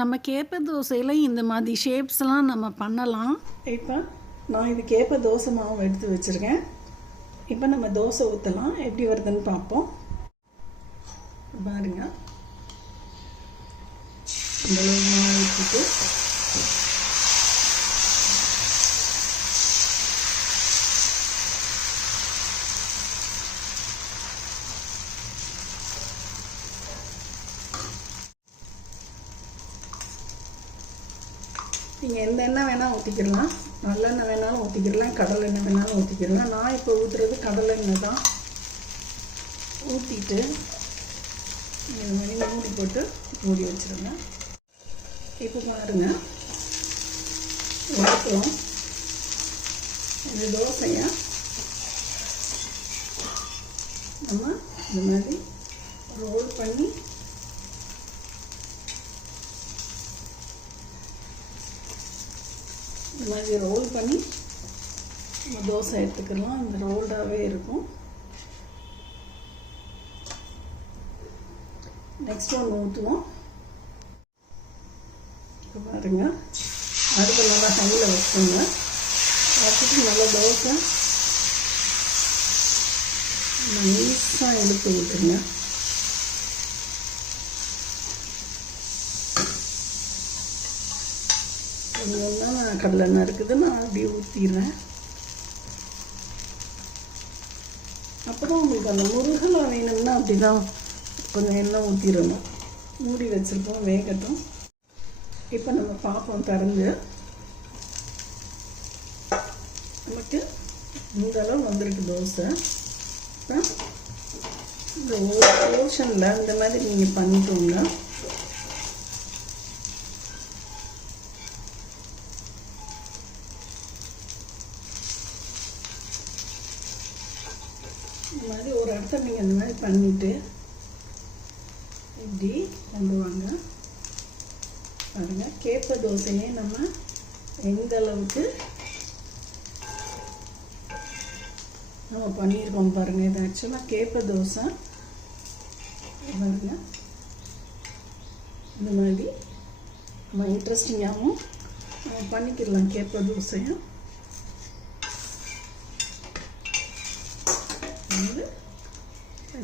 நம்ம கேப்ப தோசையில் இந்த மாதிரி ஷேப்ஸ்லாம் நம்ம பண்ணலாம். இப்போ நான் இது கேப்ப தோசை மாவு எடுத்து வச்சுருக்கேன். இப்போ நம்ம தோசை ஊற்றலாம், எப்படி வருதுன்னு பார்ப்போம். பாருங்க, இந்த அளவு மாவு ஊற்றிட்டு நீங்கள் எந்த எண்ணெய் வேணால் ஊற்றிக்கிடலாம், நல்லெண்ணெய் வேணாலும் ஊற்றிக்கிடலாம், கடலை எண்ணெய் வேணாலும் ஊற்றிக்கிடலாம். நான் இப்போ ஊற்றுறது கடலை எண்ணெய் தான். ஊற்றிட்டு இது மாதிரி மூடி போட்டு மூடி வச்சுருங்க. இப்போ பாருங்க, வறுக்கலாம். இந்த தோசையை நம்ம இந்த மாதிரி ரோல் பண்ணி இந்த மாதிரி ரோல் பண்ணி நம்ம தோசை எடுத்துக்கலாம். இந்த ரோல்டாகவே இருக்கும். நெக்ஸ்ட் ஒன்று ஊற்றுவோம். இப்போ பாருங்க, அடுப்பு நல்லா ஹையில் வச்சுக்கோங்க. வச்சுட்டு நல்லா தோசை நைஸாக எடுத்து விட்டுருங்க. கொஞ்சம் கடலை எண்ணெய் இருக்குது, நான் அப்படியே ஊற்றிடுறேன். அப்புறம் உங்களுக்கு அந்த முருகலாக வேணும்னா அப்படி தான் கொஞ்சம் எண்ணெய் ஊற்றிடணும். மூடி வச்சுருப்போம், வேகட்டும். இப்போ நம்ம பார்ப்போம் திறந்து. நமக்கு இந்த அளவு வந்திருக்கு தோசை. இந்த ஒரு போர்ஷனில் இந்த மாதிரி நீங்கள் பண்ணிட்டோங்க. இந்த மாதிரி ஒரு இடத்த நீங்கள் இந்த மாதிரி பண்ணிவிட்டு இப்படி கொண்டு வாங்க. பாருங்கள், கேப்ப தோசையே நம்ம எந்த அளவுக்கு நம்ம பண்ணியிருக்கோம் பாருங்கள். இது ஆக்சுவலாக கேப்ப தோசை. பாருங்கள், இந்த மாதிரி நம்ம இன்ட்ரெஸ்டிங்காகவும் நம்ம பண்ணிக்கிடலாம் கேப்ப தோசையும்.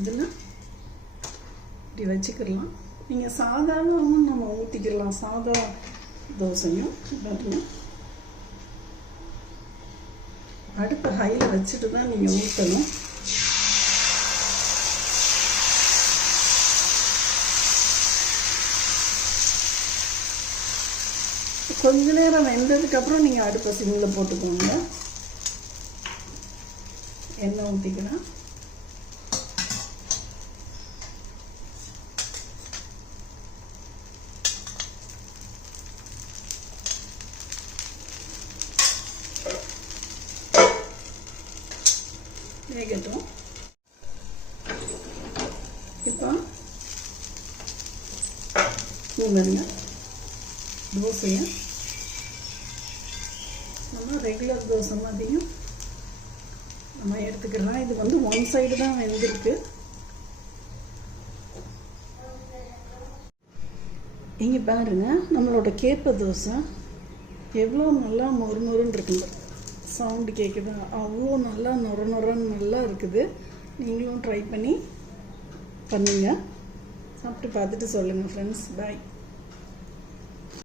இதில் இப்படி வச்சுக்கிடலாம். நீங்கள் சாதாவும் நம்ம ஊற்றிக்கிடலாம், சாதா தோசையும். பாருங்கள், அடுப்பு ஹையில் வச்சுட்டு தான் நீங்கள் ஊற்றணும். கொஞ்ச நேரம் வெந்ததுக்கப்புறம் நீங்கள் அடுப்பை சிம்மில் போட்டுக்கோங்க. எண்ணெய் ஊற்றிக்கலாம். வேகட்டும். இப்போ பாருங்க, தோசையை நம்ம ரெகுலர் தோசை மாதிரியும் நம்ம எடுத்துக்கலாம். இது வந்து ஒன் சைடு தான் வெந்திருக்கு. இங்கே பாருங்க, நம்மளோட கேப்ப தோசை எவ்வளோ நல்லா மொறுமொறுன்னு இருக்குங்க. சவுண்டு கேட்குது, அவ்வளோ நல்லா நொர நொறன்னு நல்லா இருக்குது. நீங்களும் ட்ரை பண்ணி பண்ணுங்க. சாப்பிட்டு பார்த்துட்டு சொல்லுங்கள் ஃப்ரெண்ட்ஸ். பாய்.